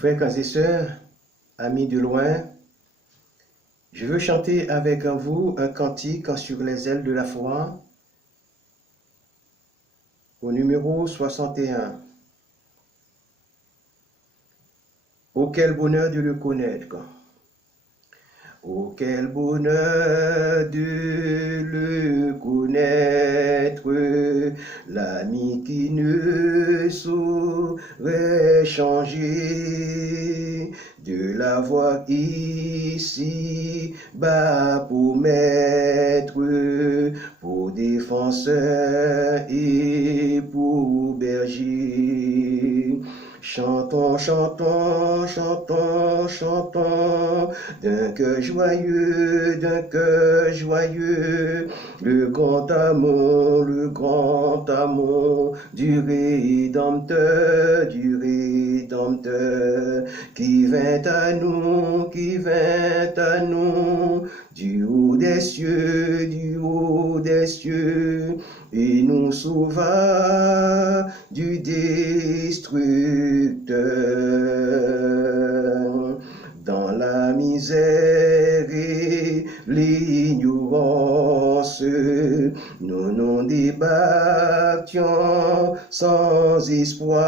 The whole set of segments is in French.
Frères et sœurs, amis de loin, je veux chanter avec vous un cantique sur les ailes de la foi au numéro 61. Oh, quel bonheur de le connaître! Oh, quel bonheur de le connaître, l'ami qui ne saurait changer, de l'avoir ici bas pour maître, pour défenseur et pour berger. Chantons, chantons, chantons, chantons, d'un cœur joyeux, le grand amour du Rédempteur, qui vint à nous, du haut des cieux, et nous sauva du destructeur. Dans la misère et l'ignorance, nous nous débattions sans espoir.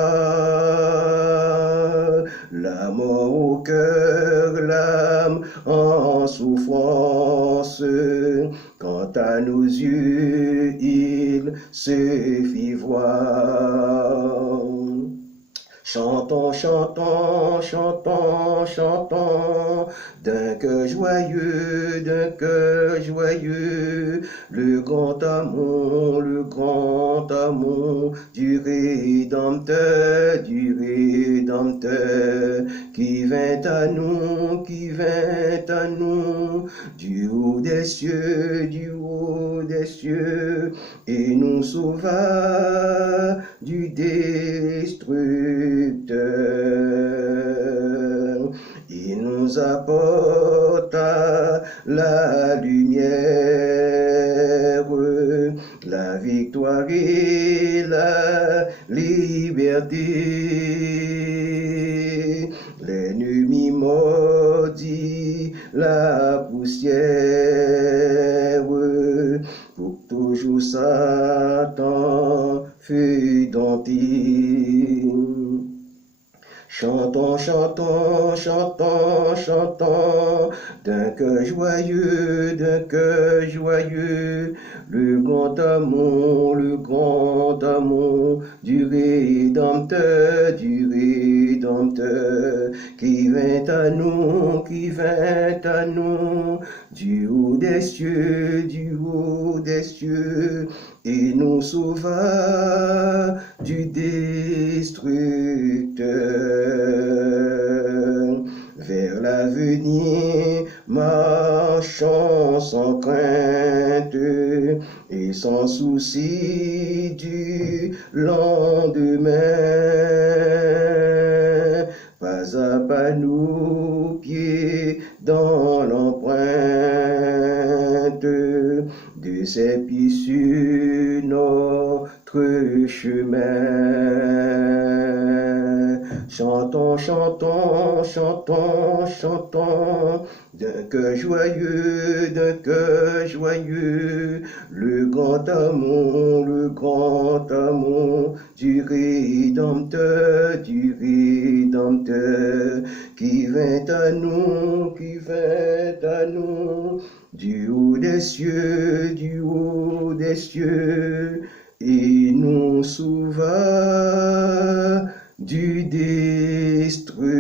La mort au cœur, l'âme en souffrance, quant à nos yeux, il se fit voir. Chantons, chantons, chantons, chantons, d'un cœur joyeux, le grand amour du Rédempteur, qui vint à nous, du haut des cieux, et nous sauva du destructeur. Il nous apporta la lumière, la victoire et la liberté. L'ennemi maudit la poussière, pour toujours Satan fut dompté. Chantons, chantons, chantons, chantons, d'un cœur joyeux, le grand amour du Rédempteur, qui vint à nous, du haut des cieux, et nous sauva du destructeur. Vers l'avenir, marchons sans crainte et sans souci du lendemain. Pas à pas nos pieds dans l'empreinte de ses pieds sur notre chemin. Chantons, chantons, chantons, chantons, d'un cœur joyeux, le grand amour du Rédempteur, qui vint à nous, du haut des cieux, et nous sauva du destructeur.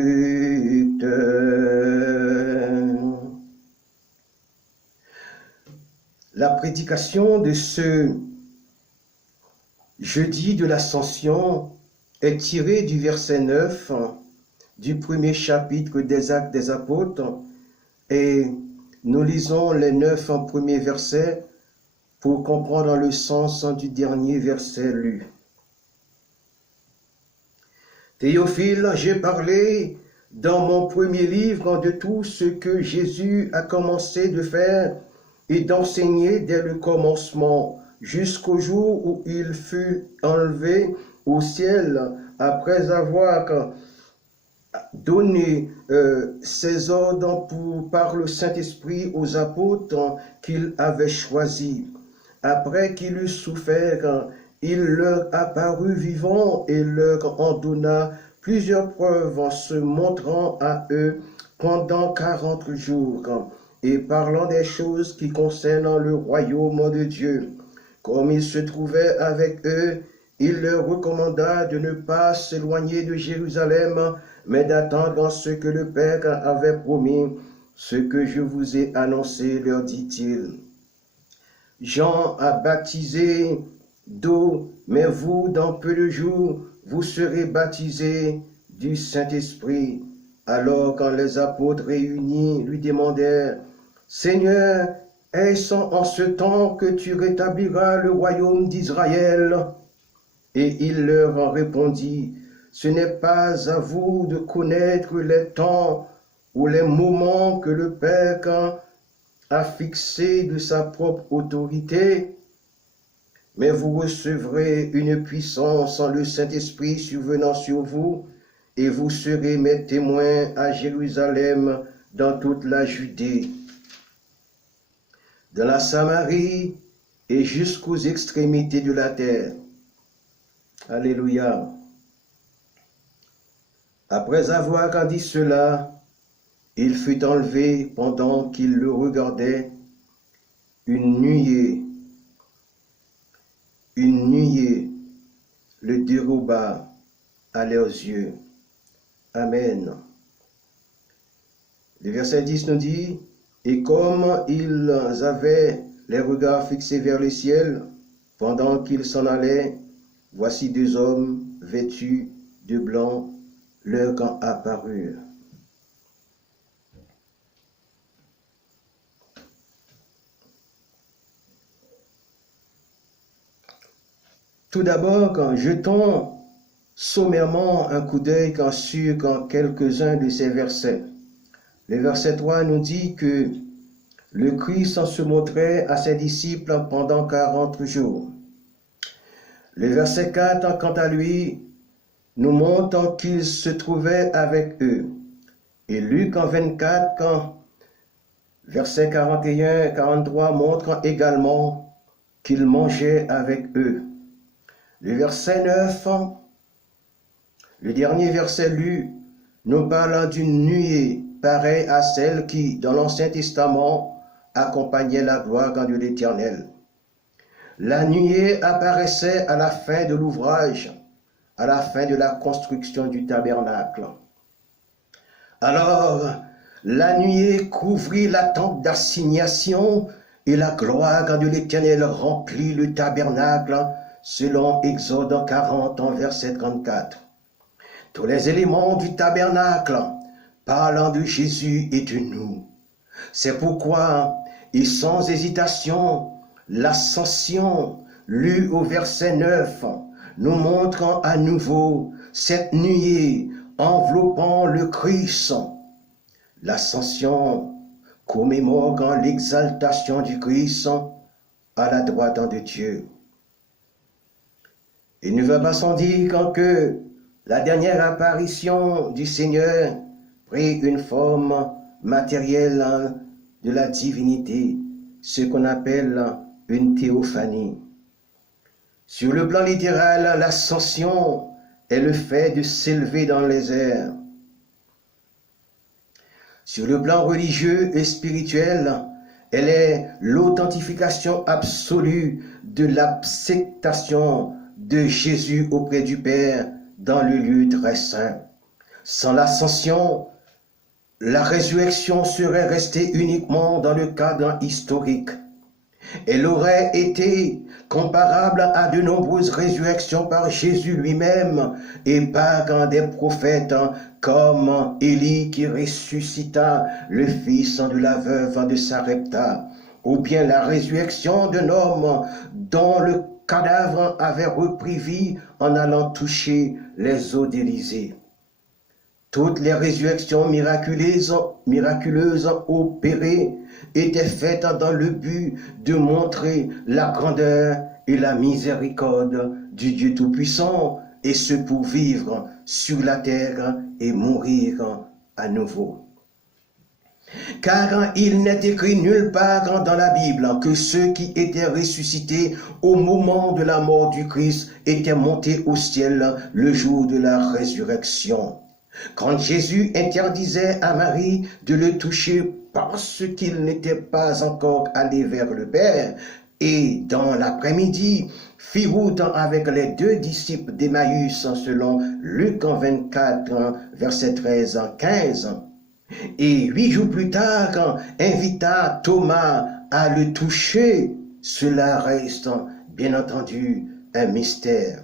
La prédication de ce jeudi de l'Ascension est tirée du verset 9 du premier chapitre des Actes des Apôtres, et nous lisons les 9 premiers versets pour comprendre le sens du dernier verset lu. Théophile, j'ai parlé dans mon premier livre de tout ce que Jésus a commencé de faire et d'enseigner dès le commencement, jusqu'au jour où il fut enlevé au ciel après avoir donné ses ordres par le Saint-Esprit aux apôtres qu'il avait choisis. Après qu'il eut souffert, il leur apparut vivant et leur en donna plusieurs preuves en se montrant à eux pendant 40 jours et parlant des choses qui concernent le royaume de Dieu. Comme il se trouvait avec eux, il leur recommanda de ne pas s'éloigner de Jérusalem, mais d'attendre ce que le Père avait promis, ce que je vous ai annoncé, leur dit-il. Jean a baptisé d'eau, mais vous, dans peu de jours, vous serez baptisés du Saint-Esprit. Alors quand les apôtres réunis lui demandèrent, Seigneur, est-ce en ce temps que tu rétabliras le royaume d'Israël? Et il leur répondit, ce n'est pas à vous de connaître les temps ou les moments que le Père a fixés de sa propre autorité, mais vous recevrez une puissance en le Saint-Esprit survenant sur vous, et vous serez mes témoins à Jérusalem, dans toute la Judée, dans la Samarie et jusqu'aux extrémités de la terre. Alléluia. Après avoir dit cela, il fut enlevé pendant qu'il le regardait. Une nuée le déroba à leurs yeux. Amen. Le verset 10 nous dit, et comme ils avaient les regards fixés vers le ciel, pendant qu'ils s'en allaient, voici deux hommes vêtus de blanc leur apparurent. Tout d'abord, jetons sommairement un coup d'œil sur quelques-uns de ces versets. Le verset 3 nous dit que le Christ se montrait à ses disciples pendant 40 jours. Le verset 4, quant à lui, nous montre qu'il se trouvait avec eux. Et Luc en 24, verset 41 et 43, montre également qu'il mangeait avec eux. Le verset 9, le dernier verset lu, nous parle d'une nuée pareille à celle qui, dans l'Ancien Testament, accompagnait la gloire de l'Éternel. La nuée apparaissait à la fin de l'ouvrage, à la fin de la construction du tabernacle. Alors, la nuée couvrit la tente d'assignation et la gloire de l'Éternel remplit le tabernacle, selon Exode 40, verset 34. Tous les éléments du tabernacle parlant de Jésus et de nous. C'est pourquoi, et sans hésitation, l'ascension, lue au verset 9, nous montre à nouveau cette nuée enveloppant le Christ. L'ascension commémore l'exaltation du Christ à la droite de Dieu. Il ne va pas sans dire que la dernière apparition du Seigneur prit une forme matérielle de la divinité, ce qu'on appelle une théophanie. Sur le plan littéral, l'ascension est le fait de s'élever dans les airs. Sur le plan religieux et spirituel, elle est l'authentification absolue de l'acceptation de Jésus auprès du Père dans le lieu très saint. Sans l'ascension, la résurrection serait restée uniquement dans le cadre historique. Elle aurait été comparable à de nombreuses résurrections par Jésus lui-même et par des prophètes comme Élie qui ressuscita le fils de la veuve de Sarepta, ou bien la résurrection d'un homme dont le cadavre avait repris vie en allant toucher les eaux d'Élysée. Toutes les résurrections miraculeuses opérées étaient faites dans le but de montrer la grandeur et la miséricorde du Dieu Tout-Puissant et ce pour vivre sur la terre et mourir à nouveau. Car il n'est écrit nulle part dans la Bible que ceux qui étaient ressuscités au moment de la mort du Christ étaient montés au ciel le jour de la résurrection. Quand Jésus interdisait à Marie de le toucher parce qu'il n'était pas encore allé vers le Père, et dans l'après-midi, fit route avec les 2 disciples d'Emmaüs selon Luc 24, verset 13-15. Et 8 jours plus tard, invita Thomas à le toucher. Cela reste, bien entendu, un mystère.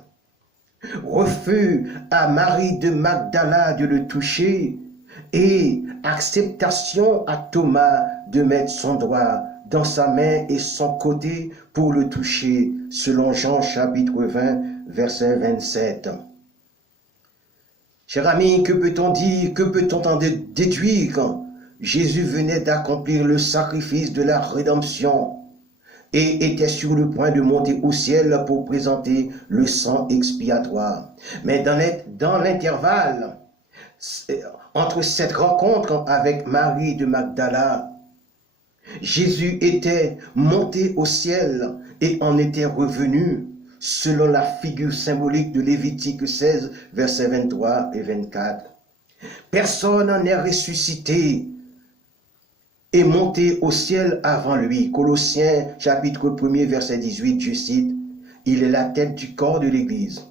Refus à Marie de Magdala de le toucher et acceptation à Thomas de mettre son doigt dans sa main et son côté pour le toucher, selon Jean chapitre 20, verset 27. Cher ami, que peut-on dire, que peut-on en déduire quand Jésus venait d'accomplir le sacrifice de la rédemption et était sur le point de monter au ciel pour présenter le sang expiatoire. Mais dans l'intervalle, entre cette rencontre avec Marie de Magdala, Jésus était monté au ciel et en était revenu selon la figure symbolique de Lévitique 16, versets 23 et 24. Personne n'est ressuscité et monté au ciel avant lui. Colossiens chapitre 1er, verset 18, je cite, « Il est la tête du corps de l'Église.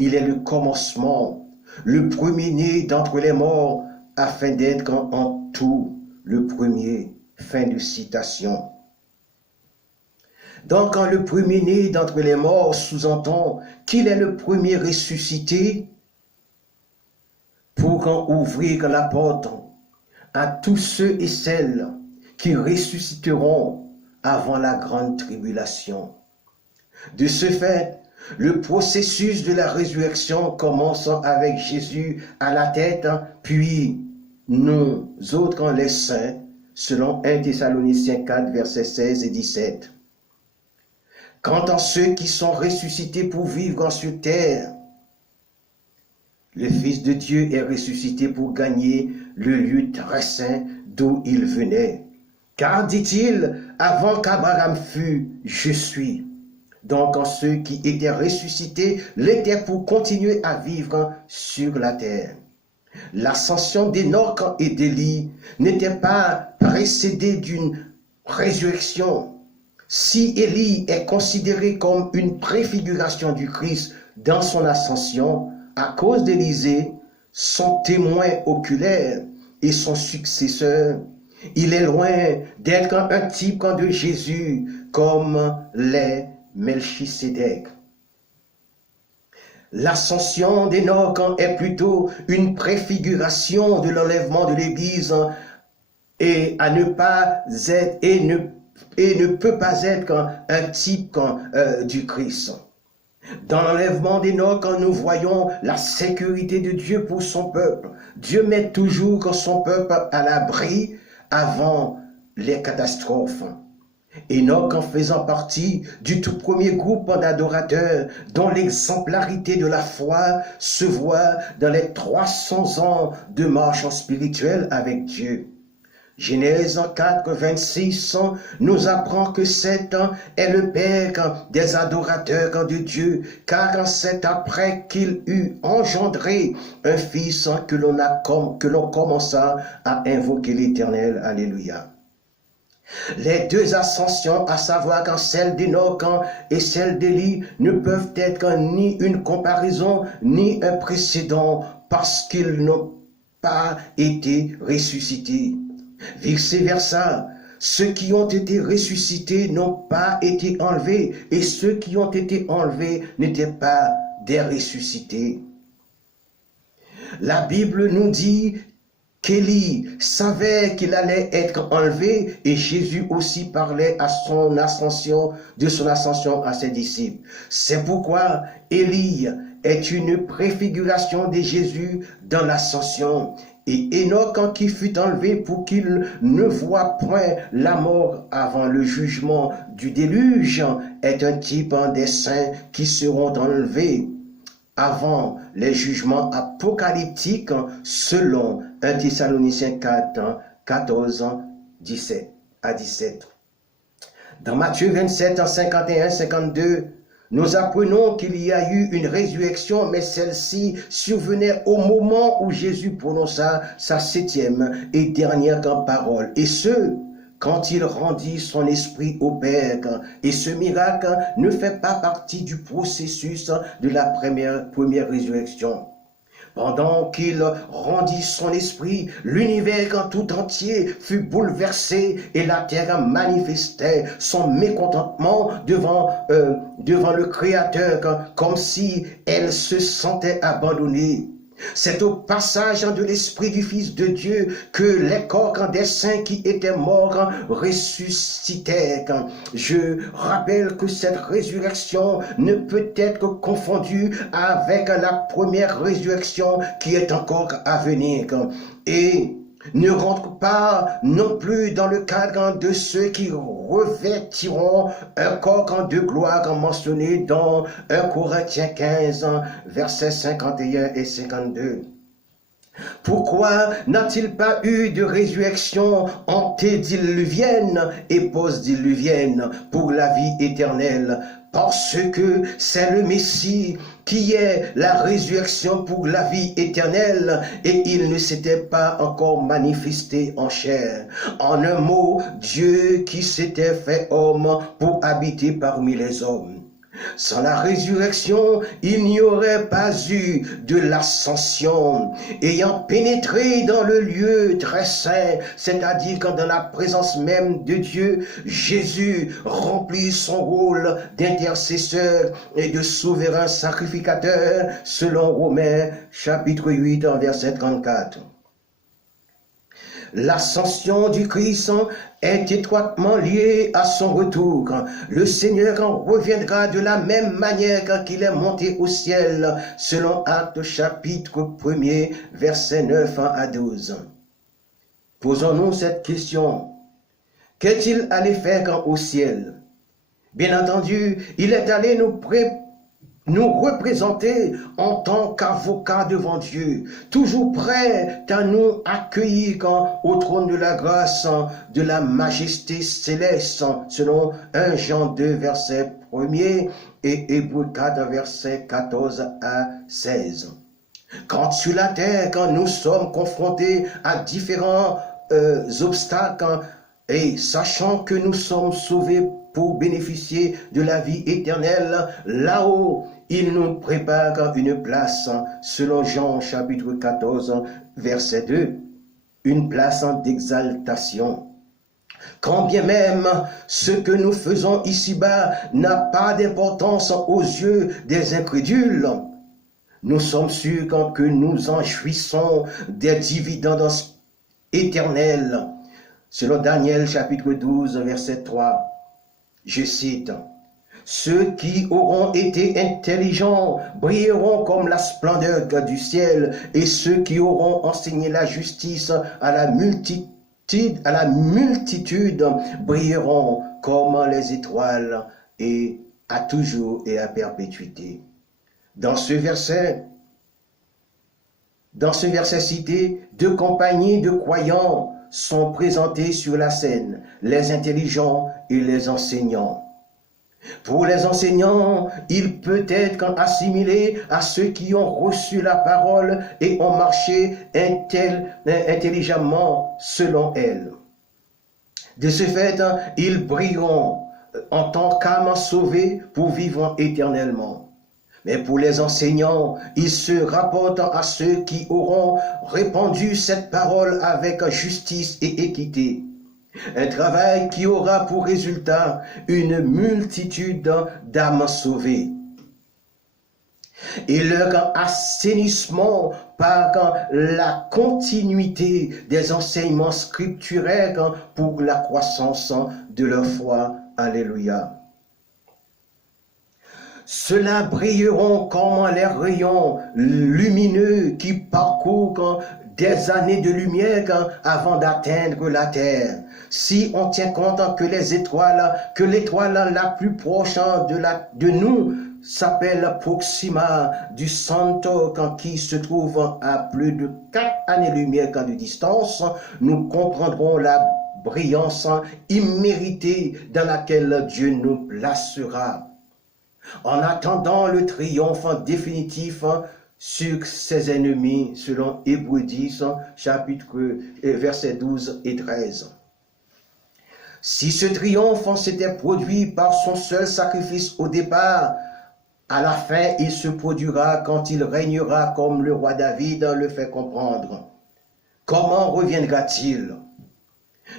Il est le commencement, le premier-né d'entre les morts, afin d'être en tout le premier. » Fin de citation. Donc, quand le premier-né d'entre les morts sous-entend qu'il est le premier ressuscité pour ouvrir la porte à tous ceux et celles qui ressusciteront avant la grande tribulation. De ce fait, le processus de la résurrection commence avec Jésus à la tête, puis nous autres les saints, selon 1 Thessaloniciens 4, versets 16 et 17. Quant à ceux qui sont ressuscités pour vivre sur terre, le Fils de Dieu est ressuscité pour gagner le lieu très saint d'où il venait. Car, dit-il, avant qu'Abraham fût, je suis. Donc, ceux qui étaient ressuscités l'étaient pour continuer à vivre sur la terre. L'ascension d'Enoch et d'Élie n'était pas précédée d'une résurrection. Si Élie est considéré comme une préfiguration du Christ dans son ascension, à cause d'Élisée, son témoin oculaire et son successeur, il est loin d'être un type de Jésus comme l'est Melchisédek. L'ascension d'Enoch est plutôt une préfiguration de l'enlèvement de l'Église et ne peut pas être un type du Christ. Dans l'enlèvement d'Enoch, nous voyons la sécurité de Dieu pour son peuple. Dieu met toujours son peuple à l'abri avant les catastrophes. Enoch, en faisant partie du tout premier groupe d'adorateurs dont l'exemplarité de la foi se voit dans les 300 ans de marche spirituelle avec Dieu. Genèse 4, 26 nous apprend que Seth est le père des adorateurs de Dieu, car c'est après qu'il eut engendré un fils que l'on commença à invoquer l'Éternel. Alléluia. Les 2 ascensions, à savoir celle d'Enoch et celle d'Élie, ne peuvent être ni une comparaison ni un précédent parce qu'ils n'ont pas été ressuscités. Vice versa, ceux qui ont été ressuscités n'ont pas été enlevés et ceux qui ont été enlevés n'étaient pas des ressuscités. La Bible nous dit qu'Élie savait qu'il allait être enlevé et Jésus aussi parlait de son ascension à ses disciples. C'est pourquoi Élie est une préfiguration de Jésus dans l'ascension. Et Enoch, qui fut enlevé pour qu'il ne voie point la mort avant le jugement du déluge, est un type des saints qui seront enlevés avant les jugements apocalyptiques selon 1 Thessaloniciens 4, 14, 17 à 17. Dans Matthieu 27, 51, 52, nous apprenons qu'il y a eu une résurrection, mais celle-ci survenait au moment où Jésus prononça sa 7e et dernière parole. Et ce, quand il rendit son esprit au Père. Et ce miracle ne fait pas partie du processus de la première résurrection. Pendant qu'il rendit son esprit, l'univers tout entier fut bouleversé et la terre manifestait son mécontentement devant le Créateur, comme si elle se sentait abandonnée. C'est au passage de l'Esprit du Fils de Dieu que les corps des saints qui étaient morts ressuscitèrent. Je rappelle que cette résurrection ne peut être confondue avec la première résurrection qui est encore à venir. Et ne rentre pas non plus dans le cadre de ceux qui revêtiront un corps de gloire mentionné dans 1 Corinthiens 15, versets 51 et 52. Pourquoi n'a-t-il pas eu de résurrection antédiluvienne et postdiluvienne pour la vie éternelle? Parce que c'est le Messie qui est la résurrection pour la vie éternelle et il ne s'était pas encore manifesté en chair. En un mot, Dieu qui s'était fait homme pour habiter parmi les hommes. Sans la résurrection, il n'y aurait pas eu de l'ascension. Ayant pénétré dans le lieu très saint, c'est-à-dire quand dans la présence même de Dieu, Jésus remplit son rôle d'intercesseur et de souverain sacrificateur, selon Romains chapitre 8, verset 34. L'ascension du Christ est étroitement liée à son retour. Le Seigneur reviendra de la même manière qu'il est monté au ciel, selon Actes chapitre 1er, versets 9 à 12. Posons-nous cette question. Qu'est-il allé faire au ciel? Bien entendu, il est allé nous représenter en tant qu'avocat devant Dieu, toujours prêt à nous accueillir au trône de la grâce, de la majesté céleste, selon 1 Jean 2, verset 1er et Hébreux 4, verset 14 à 16. Quand sur la terre, quand nous sommes confrontés à différents obstacles, et sachant que nous sommes sauvés pour bénéficier de la vie éternelle, là-haut, il nous prépare une place, selon Jean chapitre 14, verset 2, une place d'exaltation. Quand bien même ce que nous faisons ici-bas n'a pas d'importance aux yeux des incrédules, nous sommes sûrs que nous en jouissons des dividendes éternels. Selon Daniel chapitre 12, verset 3, je cite, « Ceux qui auront été intelligents brilleront comme la splendeur du ciel, et ceux qui auront enseigné la justice à la multitude brilleront comme les étoiles, et à toujours et à perpétuité. » Dans ce verset cité, deux compagnies de croyants sont présentés sur la scène, les intelligents et les enseignants. Pour les enseignants, il peut être assimilé à ceux qui ont reçu la parole et ont marché intelligemment selon elle. De ce fait, ils brilleront en tant qu'âmes sauvées pour vivre éternellement. Mais pour les enseignants, ils se rapportent à ceux qui auront répandu cette parole avec justice et équité. Un travail qui aura pour résultat une multitude d'âmes sauvées. Et leur assainissement par la continuité des enseignements scripturaires pour la croissance de leur foi. Alléluia. Ceux-là brilleront comme les rayons lumineux qui parcourent des années de lumière avant d'atteindre la terre. Si on tient compte que l'étoile la plus proche de nous s'appelle Proxima du Santo, qui se trouve à plus de 4 années-lumière de distance, nous comprendrons la brillance imméritée dans laquelle Dieu nous placera. En attendant le triomphe définitif sur ses ennemis, selon Hébreux 10, versets 12 et 13. Si ce triomphe s'était produit par son seul sacrifice au départ, à la fin il se produira quand il régnera comme le roi David le fait comprendre. Comment reviendra-t-il?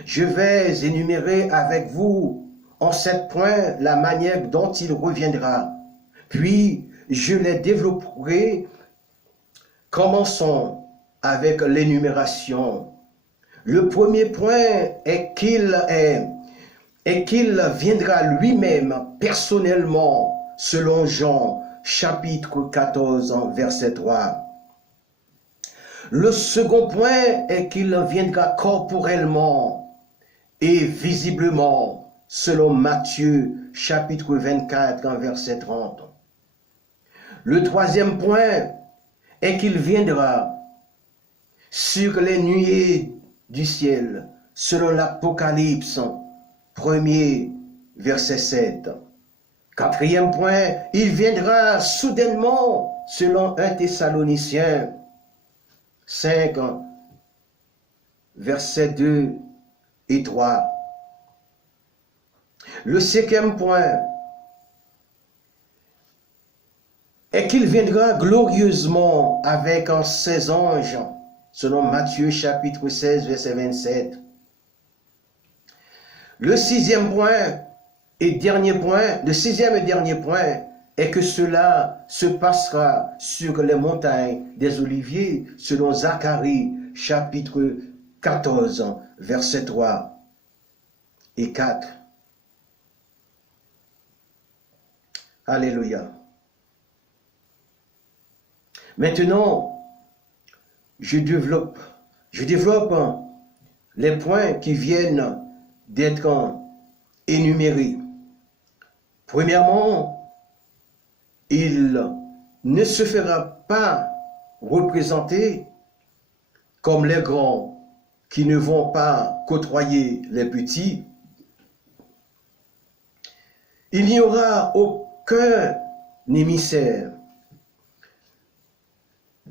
Je vais énumérer avec vous en 7 points la manière dont il reviendra. Puis je les développerai. Commençons avec l'énumération. Le premier point est qu'il viendra lui-même personnellement, selon Jean, chapitre 14, verset 3. Le second point est qu'il viendra corporellement et visiblement, selon Matthieu, chapitre 24, verset 30. Le troisième point est qu'il viendra sur les nuées du ciel, selon l'Apocalypse, 1er, verset 7. Quatrième point, il viendra soudainement, selon 1 Thessaloniciens 5, versets 2 et 3. Le cinquième point est qu'il viendra glorieusement avec ses anges, selon Matthieu chapitre 16, verset 27. Le sixième et dernier point est que cela se passera sur les montagnes des Oliviers, selon Zacharie chapitre 14, verset 3 et 4. Alléluia. Maintenant, je développe les points qui viennent d'être énumérés. Premièrement, il ne se fera pas représenter comme les grands qui ne vont pas côtoyer les petits. Il n'y aura aucun émissaire,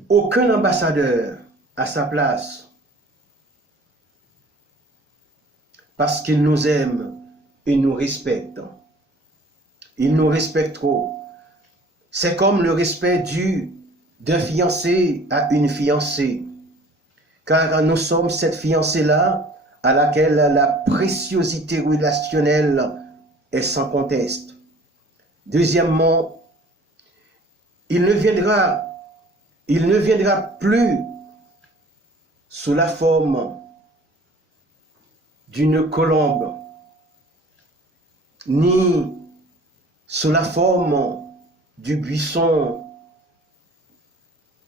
aucun ambassadeur à sa place, parce qu'il nous aime et nous respecte. Il nous respecte trop. C'est comme le respect dû d'un fiancé à une fiancée, car nous sommes cette fiancée-là à laquelle la préciosité relationnelle est sans conteste. Deuxièmement, il ne viendra plus sous la forme d'une colombe, ni sous la forme du buisson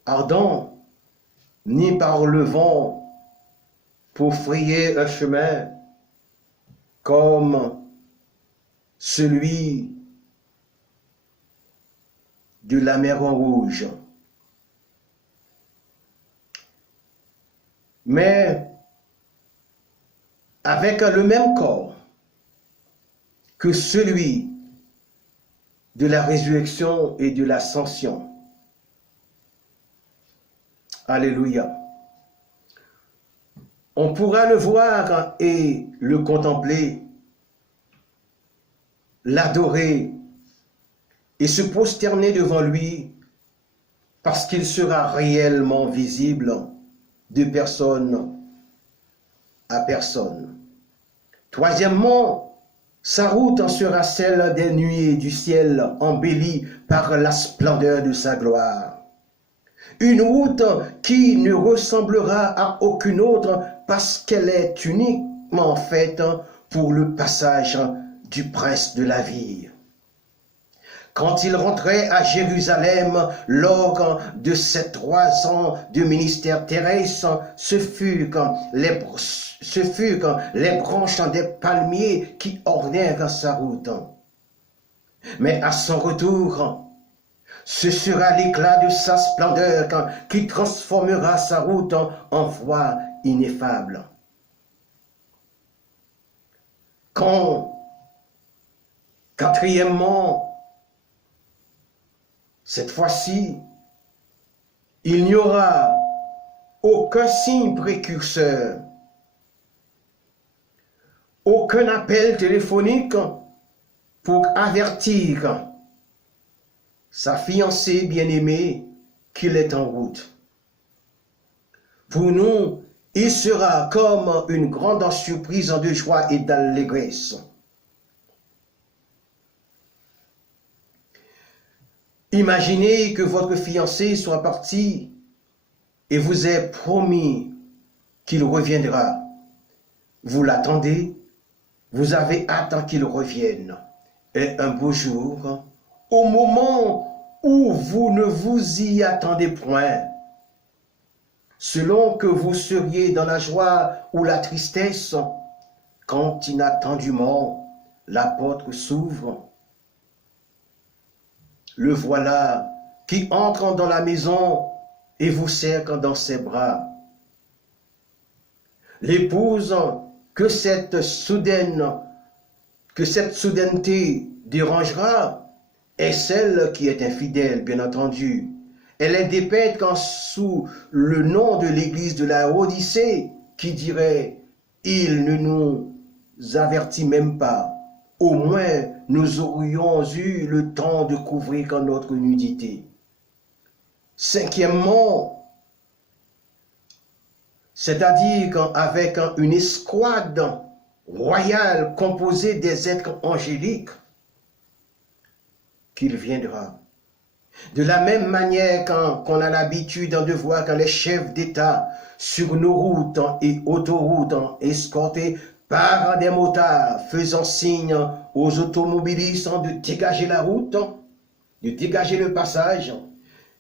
ardent, ni par le vent pour frayer un chemin comme celui de la mer en rouge. Mais avec le même corps que celui de la résurrection et de l'ascension. Alléluia. On pourra le voir et le contempler, l'adorer et se prosterner devant lui parce qu'il sera réellement visible de personne à personne. Troisièmement, sa route sera celle des nuées du ciel embellie par la splendeur de sa gloire. Une route qui ne ressemblera à aucune autre parce qu'elle est uniquement faite pour le passage du prince de la vie. Quand il rentrait à Jérusalem lors de ses 3 ans de ministère terrestre, ce fut quand les branches des palmiers qui ornèrent sa route. Mais à son retour, Ce sera l'éclat de sa splendeur qui transformera sa route en voie ineffable. Quatrièmement, cette fois-ci, il n'y aura aucun signe précurseur, aucun appel téléphonique pour avertir sa fiancée bien-aimée qu'il est en route. Pour nous, il sera comme une grande surprise de joie et d'allégresse. Imaginez que votre fiancé soit parti et vous ait promis qu'il reviendra. Vous l'attendez, vous avez hâte qu'il revienne. Et un beau jour, au moment où vous ne vous y attendez point, selon que vous seriez dans la joie ou la tristesse, quand inattendument la porte s'ouvre, le voilà qui entre dans la maison et vous serre dans ses bras. L'épouse que cette soudaineté dérangera est celle qui est infidèle, bien entendu. Elle est dépeinte sous le nom de l'église de la Odyssée, qui dirait « Il ne nous avertit même pas ». Au moins, nous aurions eu le temps de couvrir notre nudité. Cinquièmement, c'est-à-dire avec une escouade royale composée des êtres angéliques, qu'il viendra. De la même manière qu'on a l'habitude de voir quand les chefs d'État sur nos routes et autoroutes escortés par des motards faisant signe aux automobilistes de dégager la route, de dégager le passage,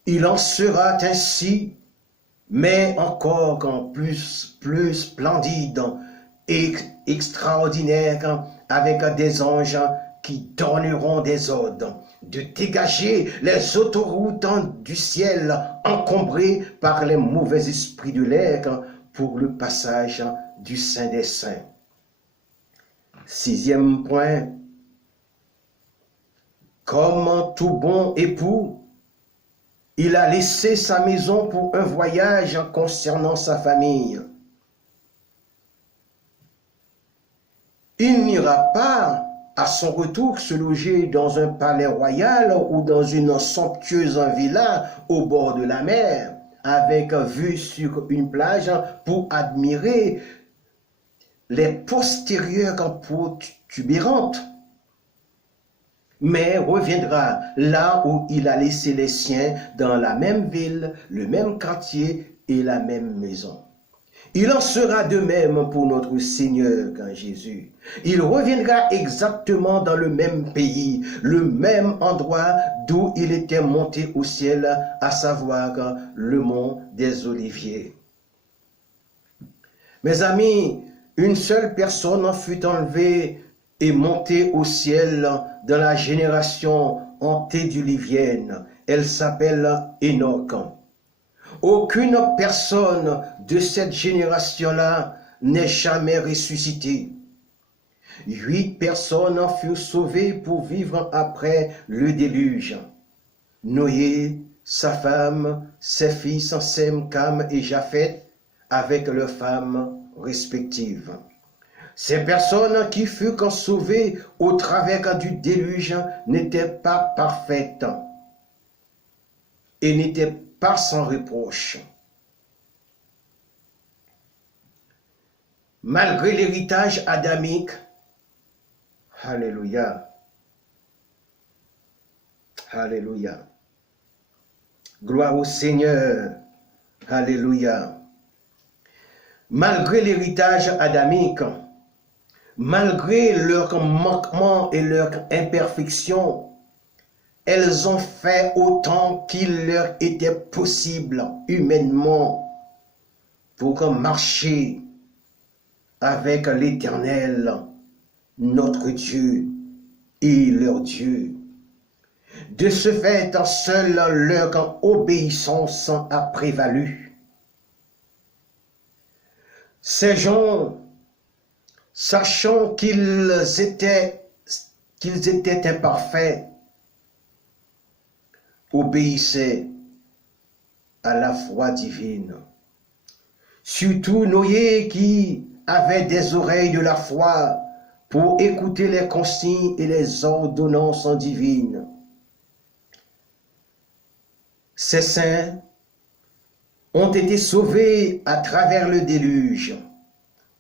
il en sera ainsi, mais encore plus splendide et extraordinaire, avec des anges qui donneront des ordres de dégager les autoroutes du ciel encombrées par les mauvais esprits de l'air pour le passage du Saint des Saints. Sixième point, comme tout bon époux, il a laissé sa maison pour un voyage concernant sa famille. Il n'ira pas à son retour se loger dans un palais royal ou dans une somptueuse villa au bord de la mer, avec vue sur une plage pour admirer les postérieures protubérantes, mais reviendra là où il a laissé les siens, dans la même ville, le même quartier et la même maison. Il en sera de même pour notre Seigneur quand Jésus. Il reviendra exactement dans le même pays, le même endroit d'où il était monté au ciel, à savoir le mont des Oliviers. Mes amis, une seule personne fut enlevée et montée au ciel dans la génération antédiluvienne. Elle s'appelle Enoch. Aucune personne de cette génération-là n'est jamais ressuscitée. 8 personnes furent sauvées pour vivre après le déluge. Noé, sa femme, ses fils Sem, Cam et Japheth, avec leurs femmes respectives. Ces personnes qui furent sauvées au travers du déluge n'étaient pas parfaites et n'étaient pas sans reproche. Malgré l'héritage adamique, alléluia, alléluia, gloire au Seigneur, alléluia. Malgré l'héritage adamique, malgré leurs manquements et leurs imperfections, elles ont fait autant qu'il leur était possible humainement pour marcher avec l'Éternel, notre Dieu et leur Dieu. De ce fait, seule leur obéissance a prévalu. Ces gens, sachant qu'ils étaient imparfaits, obéissaient à la foi divine. Surtout Noé qui avait des oreilles de la foi pour écouter les consignes et les ordonnances divines. Ces saints ont été sauvés à travers le déluge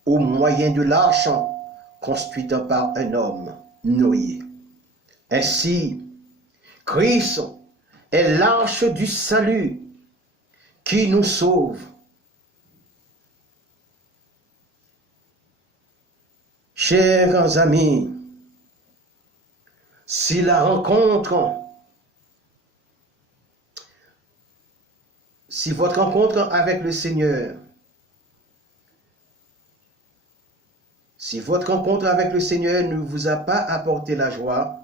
au moyen de l'arche construite par un homme, Noé. Ainsi, Christ est l'arche du salut qui nous sauve. Chers amis, si votre rencontre avec le Seigneur, si votre rencontre avec le Seigneur ne vous a pas apporté la joie,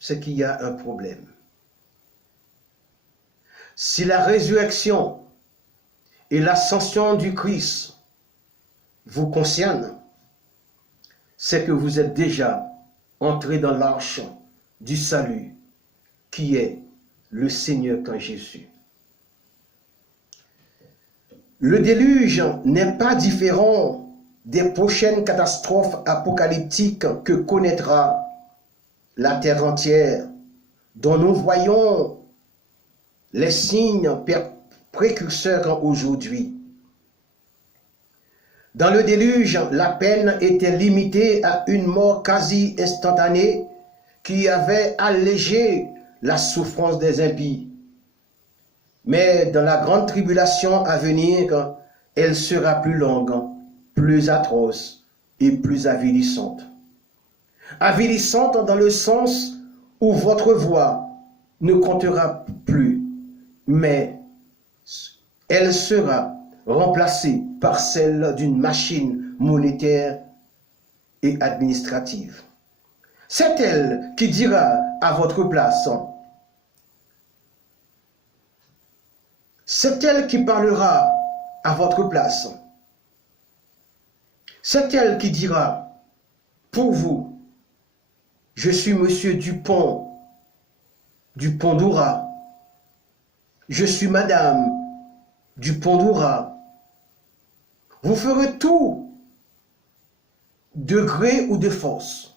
c'est qu'il y a un problème. Si la résurrection et l'ascension du Christ vous concernent, c'est que vous êtes déjà entré dans l'arche du salut qui est le Seigneur quand Jésus. Le déluge n'est pas différent des prochaines catastrophes apocalyptiques que connaîtra la terre entière, dont nous voyons les signes précurseurs aujourd'hui. Dans le déluge, la peine était limitée à une mort quasi instantanée qui avait allégé la souffrance des impies. Mais dans la grande tribulation à venir, elle sera plus longue, plus atroce et plus avilissante. Avilissante dans le sens où votre voix ne comptera plus, mais elle sera remplacée par celle d'une machine monétaire et administrative. C'est elle qui dira à votre place. C'est elle qui parlera à votre place. C'est elle qui dira, pour vous, je suis monsieur Dupont d'Oura. Je suis madame Dupont d'Oura. Vous ferez tout, de gré ou de force.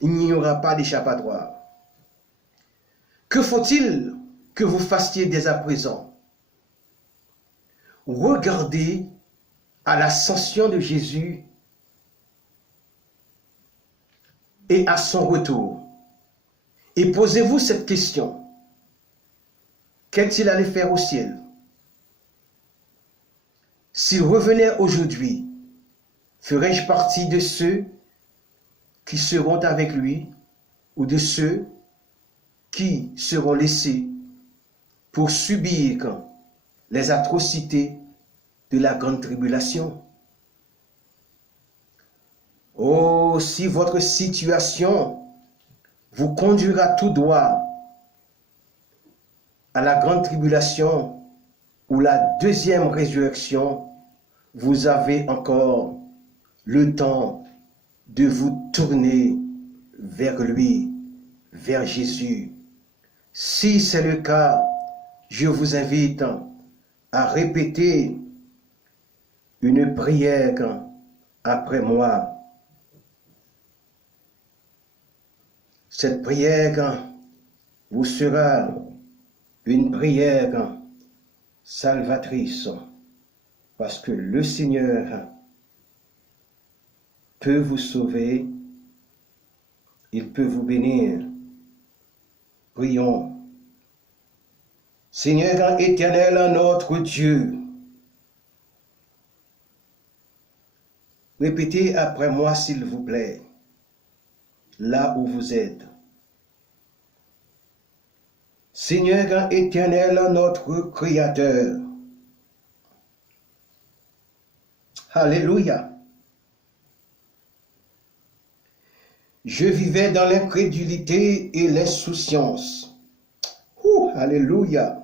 Il n'y aura pas d'échappatoire. Que faut-il que vous fassiez dès à présent? Regardez à l'ascension de Jésus et à son retour. Et posez-vous cette question. Qu'est-il allé faire au ciel? S'il revenait aujourd'hui, ferais-je partie de ceux qui seront avec lui ou de ceux qui seront laissés pour subir les atrocités de la grande tribulation? Oh, si votre situation vous conduira tout droit à la grande tribulation ou la deuxième résurrection, vous avez encore le temps de vous tourner vers lui, vers Jésus. Si c'est le cas, je vous invite à répéter une prière après moi. Cette prière vous sera une prière salvatrice, parce que le Seigneur peut vous sauver, il peut vous bénir. Prions. Seigneur éternel, notre Dieu, répétez après moi s'il vous plaît, là où vous êtes. Seigneur éternel, notre Créateur. Alléluia. Je vivais dans l'incrédulité et l'insouciance. Alléluia.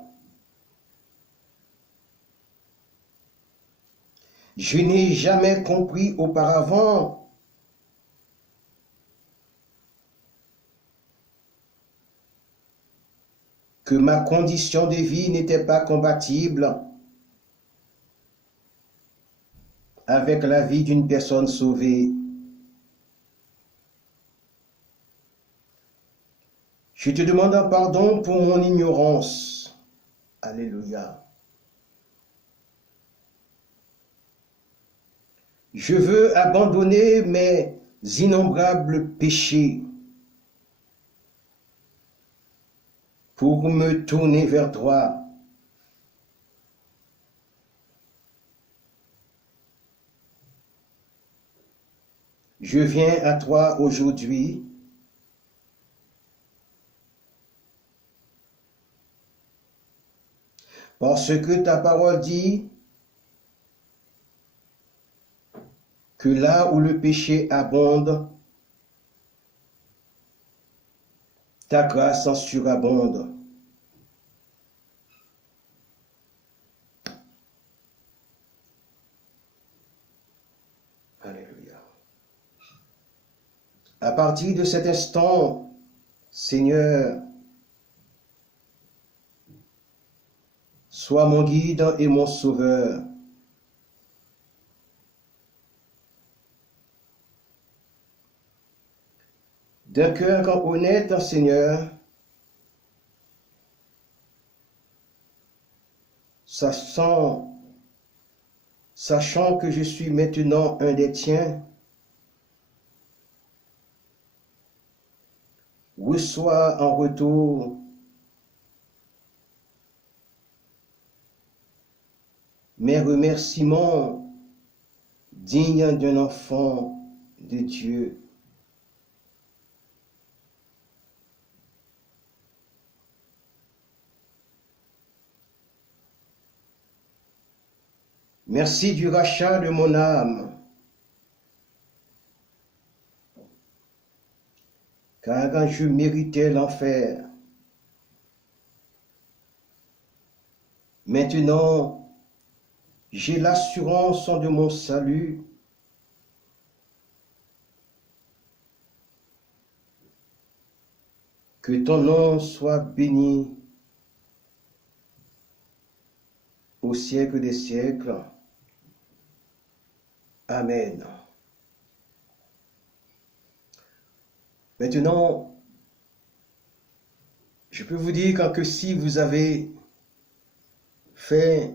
Je n'ai jamais compris auparavant que ma condition de vie n'était pas compatible avec la vie d'une personne sauvée. Je te demande pardon pour mon ignorance. Alléluia. Je veux abandonner mes innombrables péchés pour me tourner vers toi. Je viens à toi aujourd'hui parce que ta parole dit que là où le péché abonde, ta grâce en surabonde. Alléluia. À partir de cet instant, Seigneur, sois mon guide et mon sauveur. D'un cœur honnête, Seigneur, sachant que je suis maintenant un des tiens, reçois en retour mes remerciements dignes d'un enfant de Dieu. Merci du rachat de mon âme, car je méritais l'enfer. Maintenant, j'ai l'assurance de mon salut. Que ton nom soit béni au siècle des siècles. Amen. Maintenant, je peux vous dire que si vous avez fait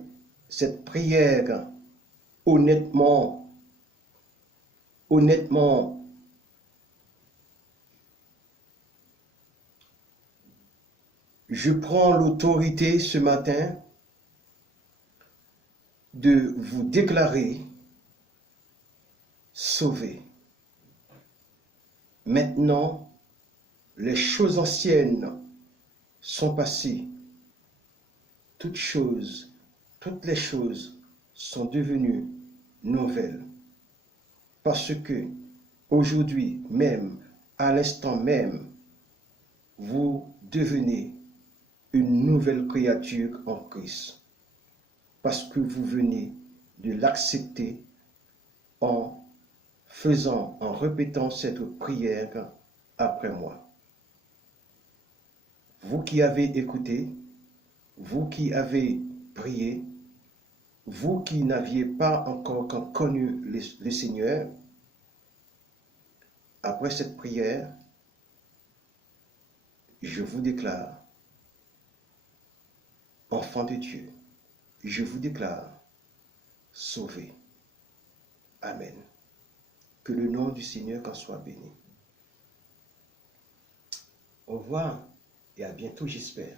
cette prière honnêtement, je prends l'autorité ce matin de vous déclarer sauvé. Maintenant, les choses anciennes sont passées. Toutes les choses sont devenues nouvelles. Parce que aujourd'hui même, à l'instant même, vous devenez une nouvelle créature en Christ. Parce que vous venez de l'accepter en répétant cette prière après moi. Vous qui avez écouté, vous qui avez prié, vous qui n'aviez pas encore connu le Seigneur, après cette prière, je vous déclare enfant de Dieu. Je vous déclare sauvé. Amen. Que le nom du Seigneur en soit béni. Au revoir et à bientôt, j'espère.